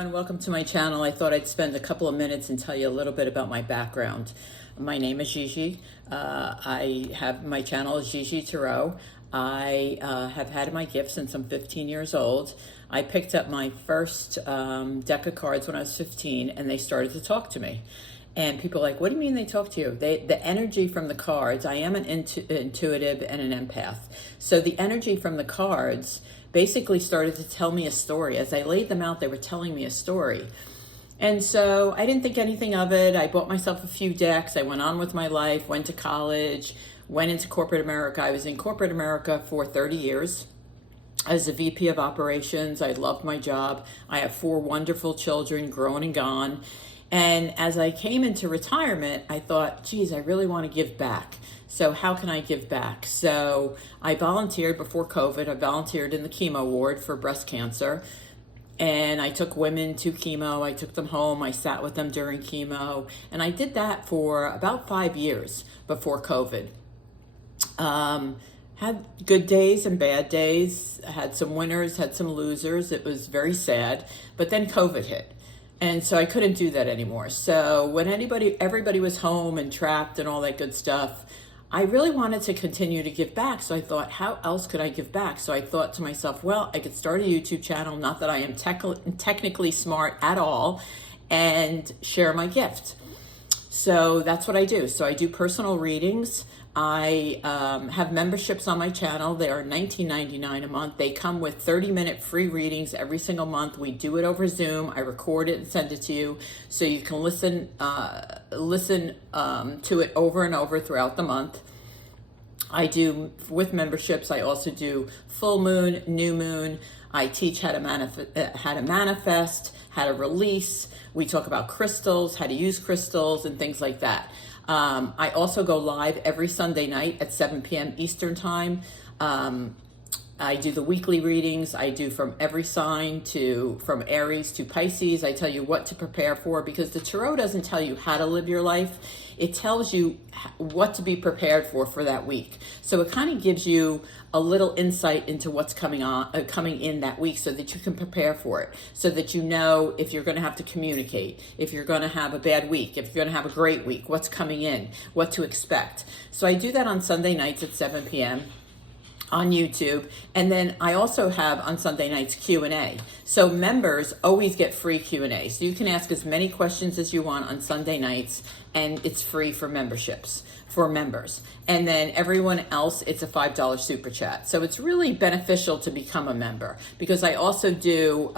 everyone, welcome to my channel. I thought I'd spend a couple of minutes and tell you a little bit about my background. My name is GiGi. My channel is GiGi Tarot. I have had my gift since I'm 15 years old. I picked up my first deck of cards when I was 15 and they started to talk to me. And people are like, what do you mean they talk to you? The energy from the cards, I am an intuitive and an empath. So the energy from the cards basically started to tell me a story. As I laid them out, they were telling me a story. And so I didn't think anything of it. I bought myself a few decks. I went on with my life, went to college, went into corporate America. I was in corporate America for 30 years. As a VP of operations, I loved my job. I have 4 wonderful children, grown and gone. And as I came into retirement, I thought, geez, I really want to give back. So how can I give back? So I volunteered before COVID. I volunteered in the chemo ward for breast cancer. And I took women to chemo. I took them home. I sat with them during chemo. And I did that for about 5 years before COVID. Had good days and bad days. Had some winners, had some losers. It was very sad. But then COVID hit. And so I couldn't do that anymore. So when everybody was home and trapped and all that good stuff, I really wanted to continue to give back. So I thought, how else could I give back? So I thought to myself, well, I could start a YouTube channel, not that I am technically smart at all, and share my gift. So that's what I do. So I do personal readings. I have memberships on my channel. They are $19.99 a month. They come with 30-minute free readings every single month. We do it over Zoom. I record it and send it to you so you can listen to it over and over throughout the month. I do, with memberships, I also do full moon, new moon. I teach how to manifest, how to release. We talk about crystals, how to use crystals, and things like that. I also go live every Sunday night at 7 p.m. Eastern Time. I do the weekly readings. I do from every sign from Aries to Pisces. I tell you what to prepare for, because the Tarot doesn't tell you how to live your life. It tells you what to be prepared for that week. So it kind of gives you a little insight into what's coming in that week, so that you can prepare for it, so that you know if you're going to have to communicate, if you're going to have a bad week, if you're going to have a great week, what's coming in, what to expect. So I do that on Sunday nights at 7 p.m. on YouTube. And then I also have on Sunday nights Q&A. So members always get free Q&A. So you can ask as many questions as you want on Sunday nights, and it's free for memberships, for members. And then everyone else, it's a $5 super chat. So it's really beneficial to become a member, because I also do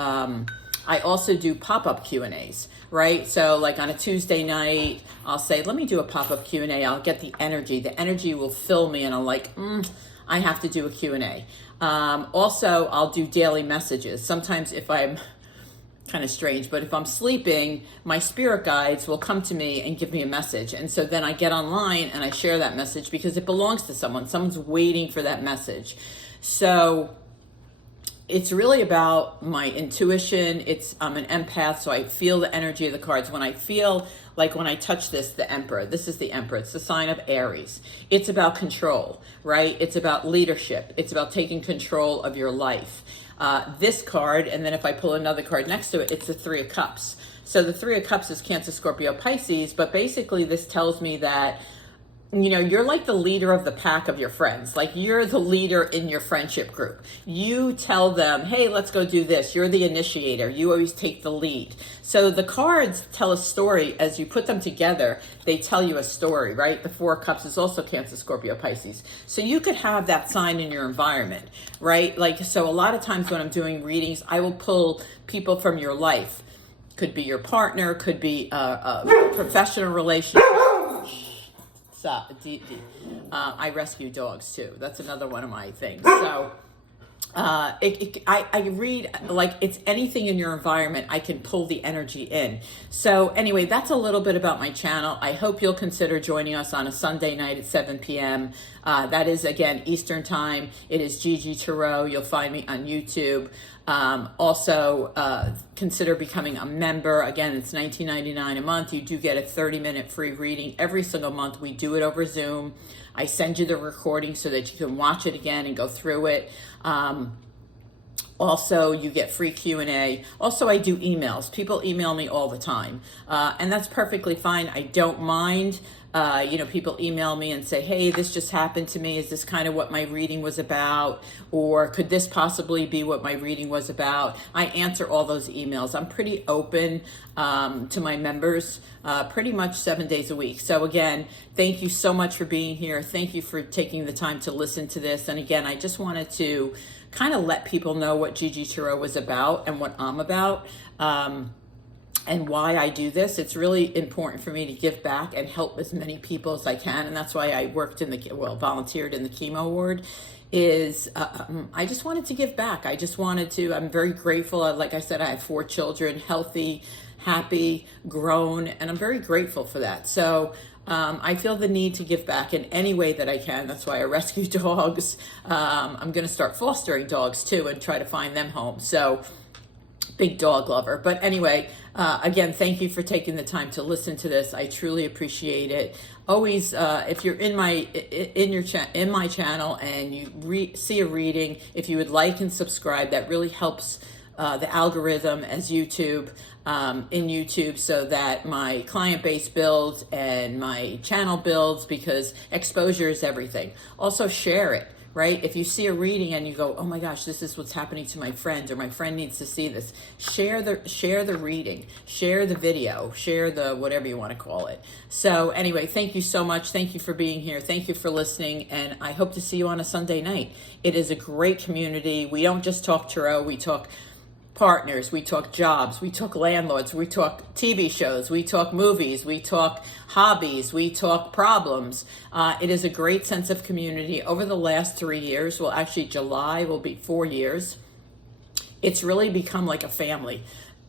pop-up Q&As, right? So like on a Tuesday night, I'll say, let me do a pop-up Q&A. I'll get the energy. The energy will fill me, and I'm like, I have to do a Q&A. Also, I'll do daily messages. Sometimes if I'm kind of strange, but if I'm sleeping, my spirit guides will come to me and give me a message. And so then I get online and I share that message, because it belongs to someone. Someone's waiting for that message. So it's really about my intuition. I'm an empath, so I feel the energy of the cards. When I feel like, when I touch the Emperor, this is the Emperor. It's the sign of Aries. It's about control, right? It's about leadership. It's about taking control of your life. This card, and then if I pull another card next to it, it's the 3 of Cups. So the 3 of Cups is Cancer, Scorpio, Pisces, but basically this tells me that, you know, you're like the leader of the pack of your friends. Like, you're the leader in your friendship group. You tell them, hey, let's go do this. You're the initiator. You always take the lead. So the cards tell a story. As you put them together, they tell you a story, right? The 4 of Cups is also Cancer, Scorpio, Pisces. So you could have that sign in your environment, right? Like, so a lot of times when I'm doing readings, I will pull people from your life. Could be your partner, could be a professional relationship. I rescue dogs too. That's another one of my things. So I read, like, it's anything in your environment, I can pull the energy in. So anyway, that's a little bit about my channel. I hope you'll consider joining us on a Sunday night at 7 p.m. That is, again, Eastern Time. It is GiGi Tarot. You'll find me on YouTube. Also, consider becoming a member. Again, it's $19.99 a month. You do get a 30-minute free reading every single month. We do it over Zoom. I send you the recording so that you can watch it again and go through it. Also, you get free Q&A. Also, I do emails. People email me all the time, and that's perfectly fine. I don't mind. People email me and say, hey, this just happened to me. Is this kind of what my reading was about? Or could this possibly be what my reading was about? I answer all those emails. I'm pretty open to my members pretty much 7 days a week. So again, thank you so much for being here. Thank you for taking the time to listen to this. And again, I just wanted to kind of let people know what GiGi Tarot was about and what I'm about. And why I do this. It's really important for me to give back and help as many people as I can. And that's why I volunteered in the chemo ward. I just wanted to give back. I'm very grateful. Like I said, I have 4 children, healthy, happy, grown, and I'm very grateful for that. So I feel the need to give back in any way that I can. That's why I rescue dogs. I'm going to start fostering dogs too and try to find them homes. So big dog lover. But anyway, again, thank you for taking the time to listen to this. I truly appreciate it. Always, if you're in my channel and you see a reading, if you would like and subscribe, that really helps the algorithm as YouTube in YouTube, so that my client base builds and my channel builds, because exposure is everything. Also, share it. Right? If you see a reading and you go, oh my gosh, this is what's happening to my friend, or my friend needs to see this, share the reading, share the video, share the whatever you want to call it. So anyway, thank you so much. Thank you for being here. Thank you for listening. And I hope to see you on a Sunday night. It is a great community. We don't just talk tarot, we talk partners, we talk jobs, we talk landlords, we talk TV shows, we talk movies, we talk hobbies, we talk problems. It is a great sense of community. Over the last 3 years, well, actually July will be 4 years, it's really become like a family.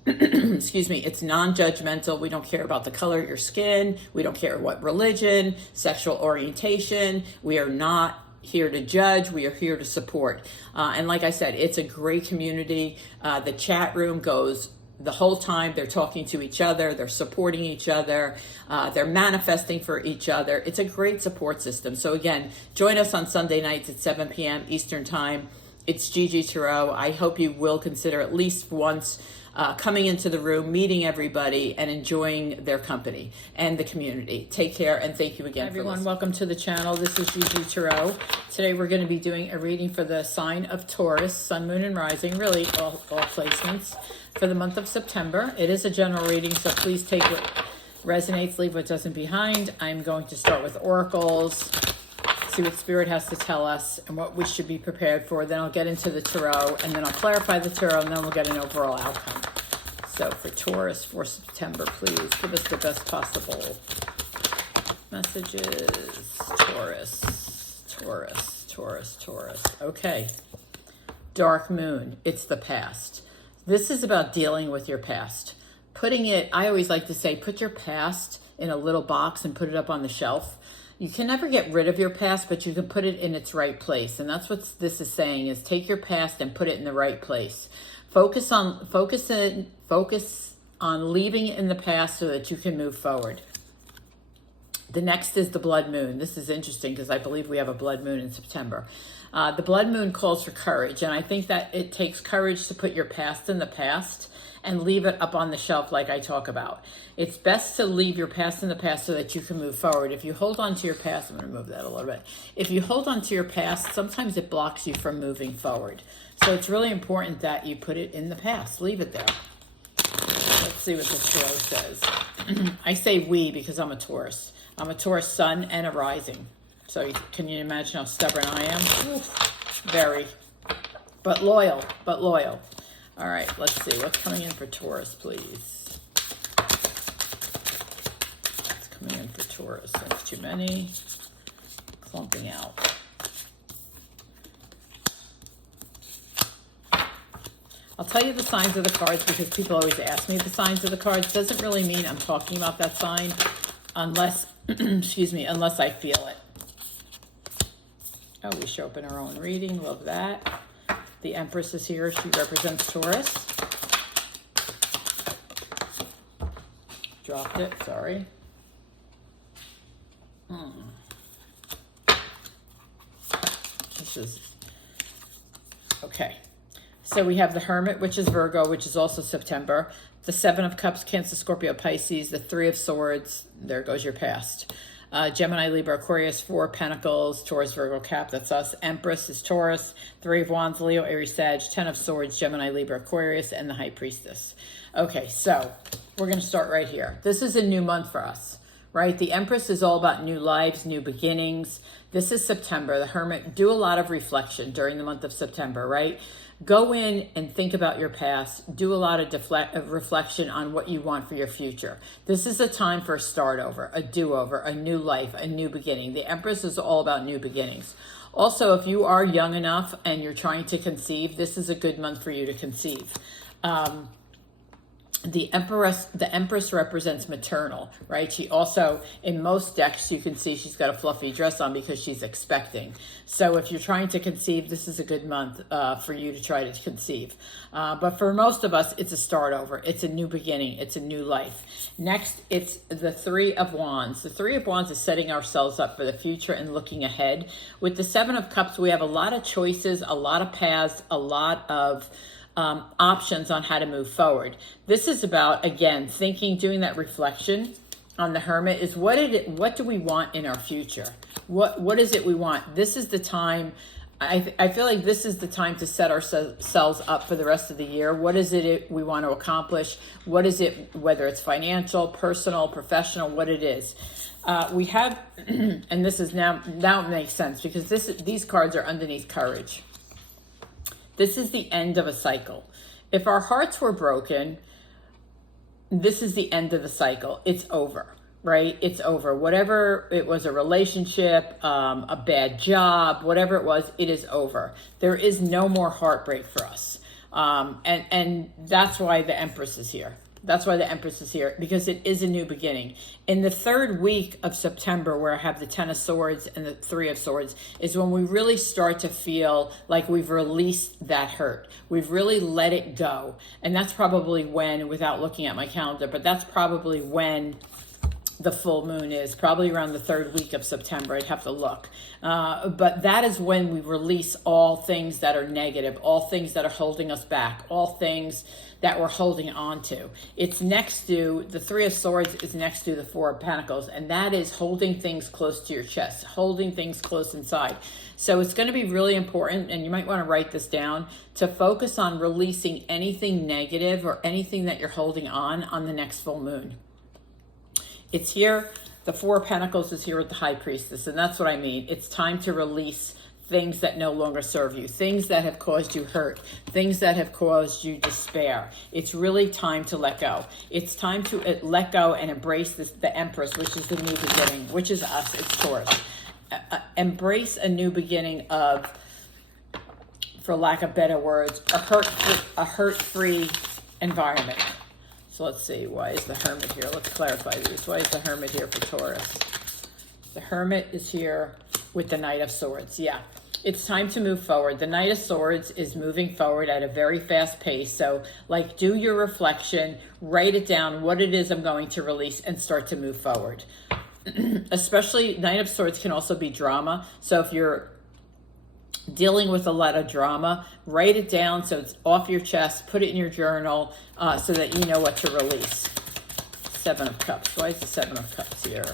Excuse me. It's non-judgmental. We don't care about the color of your skin. We don't care what religion, sexual orientation. We are not here to judge. We are here to support. And like I said, it's a great community. The chat room goes the whole time. They're talking to each other. They're supporting each other. They're manifesting for each other. It's a great support system. So again, join us on Sunday nights at 7 p.m. Eastern Time. It's GiGi Tarot. I hope you will consider at least once coming into the room, meeting everybody, and enjoying their company and the community. Take care, and thank you again. Hi everyone, welcome to the channel. This is GiGi Tarot. Today we're going to be doing a reading for the sign of Taurus, Sun, Moon, and Rising, really all placements for the month of September. It is a general reading, so please take what resonates, leave what doesn't behind. I'm going to start with oracles, see what Spirit has to tell us and what we should be prepared for. Then I'll get into the tarot, and then I'll clarify the tarot, and then we'll get an overall outcome. So for Taurus for September, please give us the best possible messages. Taurus, Taurus, Taurus, Taurus. Okay. Dark Moon. It's the past. This is about dealing with your past. Putting it, I always like to say, put your past in a little box and put it up on the shelf. You can never get rid of your past, but you can put it in its right place. And that's what this is saying, is take your past and put it in the right place. Focus on leaving it in the past so that you can move forward. The next is the blood moon. This is interesting because I believe we have a blood moon in September. The blood moon calls for courage, and I think that it takes courage to put your past in the past and leave it up on the shelf like I talk about. It's best to leave your past in the past so that you can move forward. If you hold on to your past, I'm going to move that a little bit. If you hold on to your past, sometimes it blocks you from moving forward. So it's really important that you put it in the past. Leave it there. Let's see what the tarot says. I say we because I'm a Taurus. I'm a Taurus sun and a rising. So can you imagine how stubborn I am? Oof, very. But loyal, but loyal. All right, let's see. What's coming in for Taurus, please? What's coming in for Taurus? That's too many. Clumping out. I'll tell you the signs of the cards because people always ask me the signs of the cards. Doesn't really mean I'm talking about that sign unless, excuse me, unless I feel it. Oh, we show up in our own reading. Love that. The Empress is here. She represents Taurus. Dropped it. Sorry. This is... Okay. So we have the Hermit, which is Virgo, which is also September. The Seven of Cups, Cancer, Scorpio, Pisces. The Three of Swords, there goes your past. Gemini, Libra, Aquarius, Four of Pentacles, Taurus, Virgo, Cap, that's us. Empress is Taurus. Three of Wands, Leo, Aries, Sag. Ten of Swords, Gemini, Libra, Aquarius, and the High Priestess. Okay, so we're going to start right here. This is a new month for us, right? The Empress is all about new lives, new beginnings. This is September. The Hermit, do a lot of reflection during the month of September, right? Go in and think about your past. Do a lot of reflection on what you want for your future. This is a time for a start over, a do-over, a new life, a new beginning. The Empress is all about new beginnings. Also, if you are young enough and you're trying to conceive, this is a good month for you to conceive. The Empress represents maternal, right? She also, in most decks, you can see she's got a fluffy dress on because she's expecting. So if you're trying to conceive, this is a good month for you to try to conceive. But for most of us, it's a start over. It's a new beginning. It's a new life. Next, it's the Three of Wands. The Three of Wands is setting ourselves up for the future and looking ahead. With the Seven of Cups, we have a lot of choices, a lot of paths, a lot of options on how to move forward. This is about, again, thinking, doing that reflection on the Hermit is what do we want in our future? What is it we want? This is the time, I feel like this is the time to set ourselves up for the rest of the year. What is it we want to accomplish? What is it, whether it's financial, personal, professional, what it is. We have, and this is now it makes sense because these cards are underneath courage. This is the end of a cycle. If our hearts were broken, this is the end of the cycle. It's over, right? It's over. Whatever it was, a relationship, a bad job, whatever it was, it is over. There is no more heartbreak for us. And that's why the Empress is here. That's why the Empress is here, because it is a new beginning. In the third week of September, where I have the Ten of Swords and the Three of Swords, is when we really start to feel like we've released that hurt. We've really let it go. And that's probably when, without looking at my calendar, but that's probably when the full moon is, probably around the third week of September. I'd have to look. But that is when we release all things that are negative, all things that are holding us back, all things that we're holding on to. It's next to, the Three of Swords is next to the Four of Pentacles, and that is holding things close to your chest, holding things close inside. So it's going to be really important, and you might want to write this down, to focus on releasing anything negative or anything that you're holding on the next full moon. It's here. The Four of Pentacles is here with the High Priestess, and that's what I mean. It's time to release things that no longer serve you, things that have caused you hurt, things that have caused you despair. It's really time to let go. It's time to let go and embrace the Empress, which is the new beginning, which is us, it's Taurus. Embrace a new beginning of, for lack of better words, a hurt-free environment. So let's see, why is the Hermit here? Let's clarify these. Why is the Hermit here for Taurus? The Hermit is here with the Knight of Swords. Yeah, it's time to move forward. The Knight of Swords is moving forward at a very fast pace. So, like, do your reflection, write it down, what it is I'm going to release, and start to move forward. Especially, Knight of Swords can also be drama. So if you're dealing with a lot of drama, write it down so it's off your chest, put it in your journal so that you know what to release. Seven of Cups. Why is the Seven of Cups here?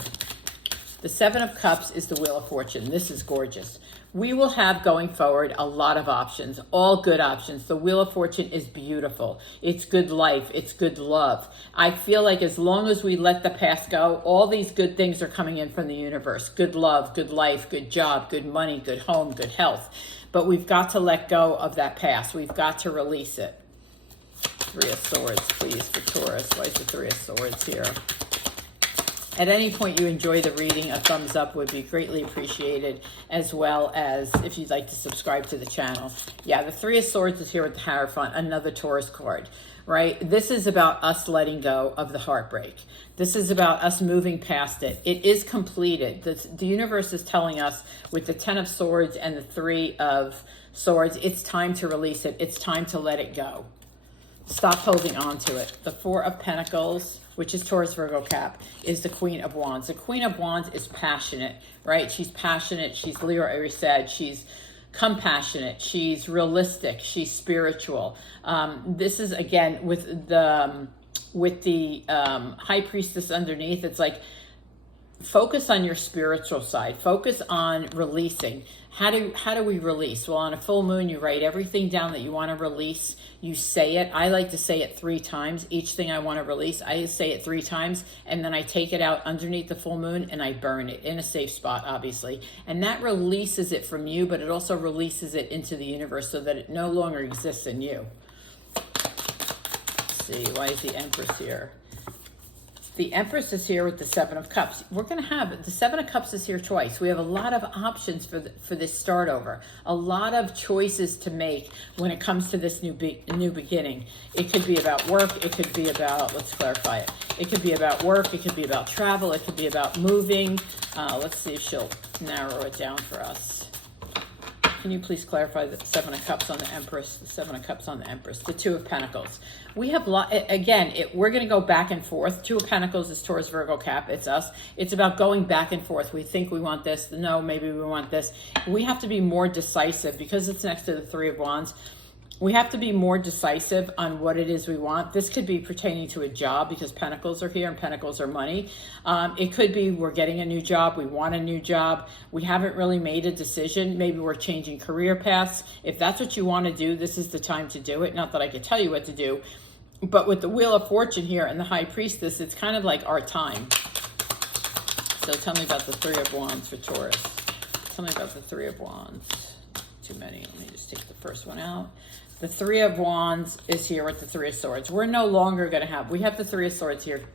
The Seven of Cups is the Wheel of Fortune. This is gorgeous. We will have going forward a lot of options, all good options. The Wheel of Fortune is beautiful. It's good life. It's good love. I feel like as long as we let the past go, all these good things are coming in from the universe. Good love, good life, good job, good money, good home, good health. But we've got to let go of that past. We've got to release it. Three of Swords, please, for Taurus. Why is the Three of Swords here? At any point you enjoy the reading, a thumbs up would be greatly appreciated, as well as if you'd like to subscribe to the channel. Yeah, the Three of Swords is here with the Hierophant, another Taurus card, right? This is about us letting go of the heartbreak. This is about us moving past it. It is completed. The universe is telling us with the Ten of Swords and the Three of Swords, it's time to release it. It's time to let it go. Stop holding on to it. The Four of Pentacles, which is Taurus, Virgo, Cap, is the Queen of Wands. The Queen of Wands is passionate, right? She's passionate. She's Leo, Aries, Sag. She's compassionate, she's realistic, she's spiritual. This is, again, with the High Priestess underneath, it's like, focus on your spiritual side. Focus on releasing. How do we release? Well, on a full moon, you write everything down that you want to release. You say it. I like to say it 3 times. Each thing I want to release, I say it 3 times, and then I take it out underneath the full moon and I burn it in a safe spot, obviously. And that releases it from you, but it also releases it into the universe so that it no longer exists in you. Let's see, why is the Empress here? The Empress is here with the 7 of Cups. We're going to have, the 7 of Cups is here twice. We have a lot of options for this start over. A lot of choices to make when it comes to this new beginning. It could be about work. It could be about, let's clarify it. It could be about work. It could be about travel. It could be about moving. Let's see if she'll narrow it down for us. Can you please clarify the 7 of Cups on the Empress, the 7 of Cups on the Empress, the 2 of Pentacles. We have, we're going to go back and forth. 2 of Pentacles is Taurus, Virgo, Cap. It's us. It's about going back and forth. We think we want this. No, maybe we want this. We have to be more decisive because it's next to the 3 of Wands. We have to be more decisive on what it is we want. This could be pertaining to a job because Pentacles are here and Pentacles are money. It could be we're getting a new job. We want a new job. We haven't really made a decision. Maybe we're changing career paths. If that's what you want to do, this is the time to do it. Not that I could tell you what to do. But with the Wheel of Fortune here and the High Priestess, it's kind of like our time. So tell me about the 3 of Wands for Taurus. Tell me about the 3 of Wands. Too many. Let me just take the first one out. The 3 of Wands is here with the 3 of Swords. We're no longer going to have, we have the 3 of Swords here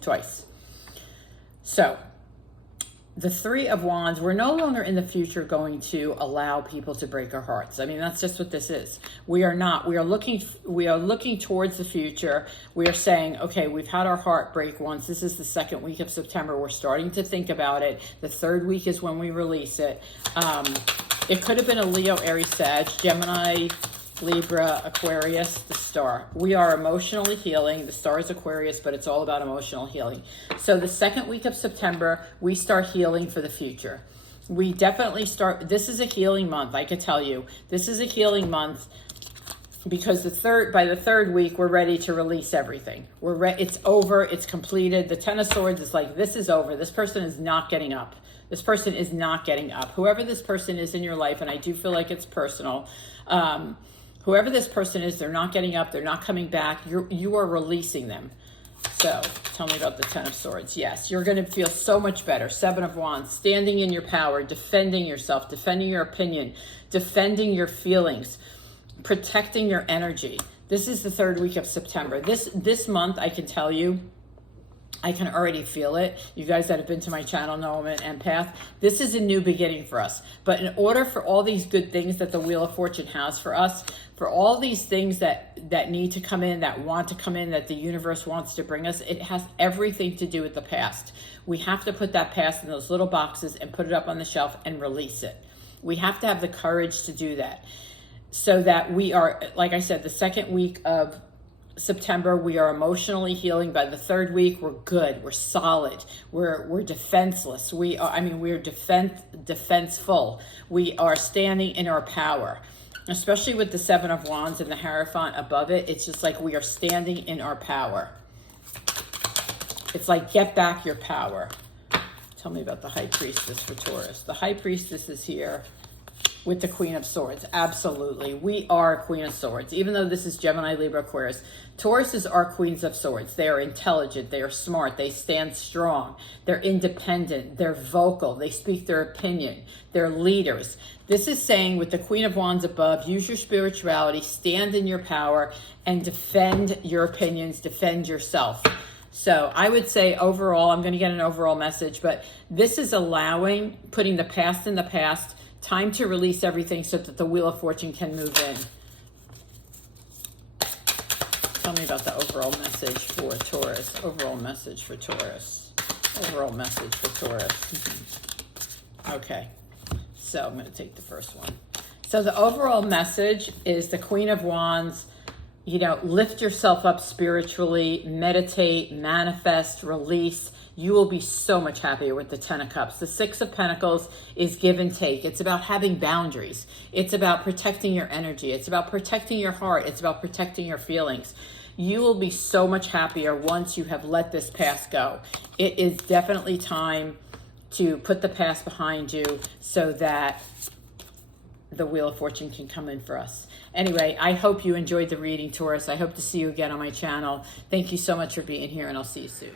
twice. So the 3 of Wands, we're no longer in the future going to allow people to break our hearts. I mean, that's just what this is. We are not. We are looking towards the future. We are saying, okay, we've had our heart break once. This is the 2nd week of September. We're starting to think about it. The 3rd week is when we release it. It could have been a Leo, Aries, Sag, Gemini, Libra, Aquarius, the Star. We are emotionally healing. The Star is Aquarius, but it's all about emotional healing. So the 2nd week of September, we start healing for the future. We definitely start. This is a healing month, I could tell you. This is a healing month because by the 3rd week, we're ready to release everything. It's over. It's completed. The 10 of Swords is like, this is over. This person is not getting up. This person is not getting up. Whoever this person is in your life, and I do feel like it's personal, whoever this person is, they're not getting up, they're not coming back, you are releasing them. So tell me about the 10 of Swords. Yes, you're going to feel so much better. 7 of Wands, standing in your power, defending yourself, defending your opinion, defending your feelings, protecting your energy. This is the 3rd week of September. This month, I can tell you, I can already feel it. You guys that have been to my channel know I'm an empath. This is a new beginning for us. But in order for all these good things that the Wheel of Fortune has for us, for all these things that need to come in, that want to come in, that the universe wants to bring us, it has everything to do with the past. We have to put that past in those little boxes and put it up on the shelf and release it. We have to have the courage to do that. So that we are, like I said, the 2nd week of September, we are emotionally healing. By the 3rd week, we're good, we're solid, we're defenseless. We're defenseful. We are standing in our power. Especially with the 7 of Wands and the Hierophant above it, it's just like we are standing in our power. It's like, get back your power. Tell me about the High Priestess for Taurus. The High Priestess is here with the Queen of Swords. Absolutely. We are Queen of Swords. Even though this is Gemini, Libra, Aquarius, Tauruses are Queens of Swords. They are intelligent. They are smart. They stand strong. They're independent. They're vocal. They speak their opinion. They're leaders. This is saying with the Queen of Wands above, use your spirituality, stand in your power, and defend your opinions, defend yourself. So I would say overall, I'm going to get an overall message, but this is allowing, putting the past in the past, time to release everything so that the Wheel of Fortune can move in. Tell me about the overall message for Taurus. Overall message for Taurus. Overall message for Taurus. Okay, so I'm going to take the first one. So the overall message is the Queen of Wands. You know, lift yourself up spiritually, meditate, manifest, release. you will be so much happier with the 10 of Cups. The 6 of Pentacles is give and take. It's about having boundaries. It's about protecting your energy. It's about protecting your heart. It's about protecting your feelings. You will be so much happier once you have let this past go. It is definitely time to put the past behind you so that the Wheel of Fortune can come in for us. Anyway, I hope you enjoyed the reading, Taurus. I hope to see you again on my channel. Thank you so much for being here, and I'll see you soon.